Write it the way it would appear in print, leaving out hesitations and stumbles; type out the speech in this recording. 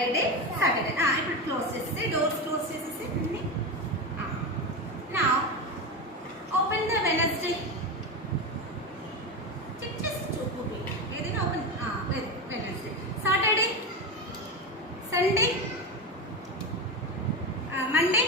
Friday, Saturday. ఇప్పుడు క్లోజ్ చేసేసి doors close చేసేసి అన్ని. Now open the Wednesday. Just చూపు ఏదైనా open. Wednesday, Saturday, Sunday, Monday.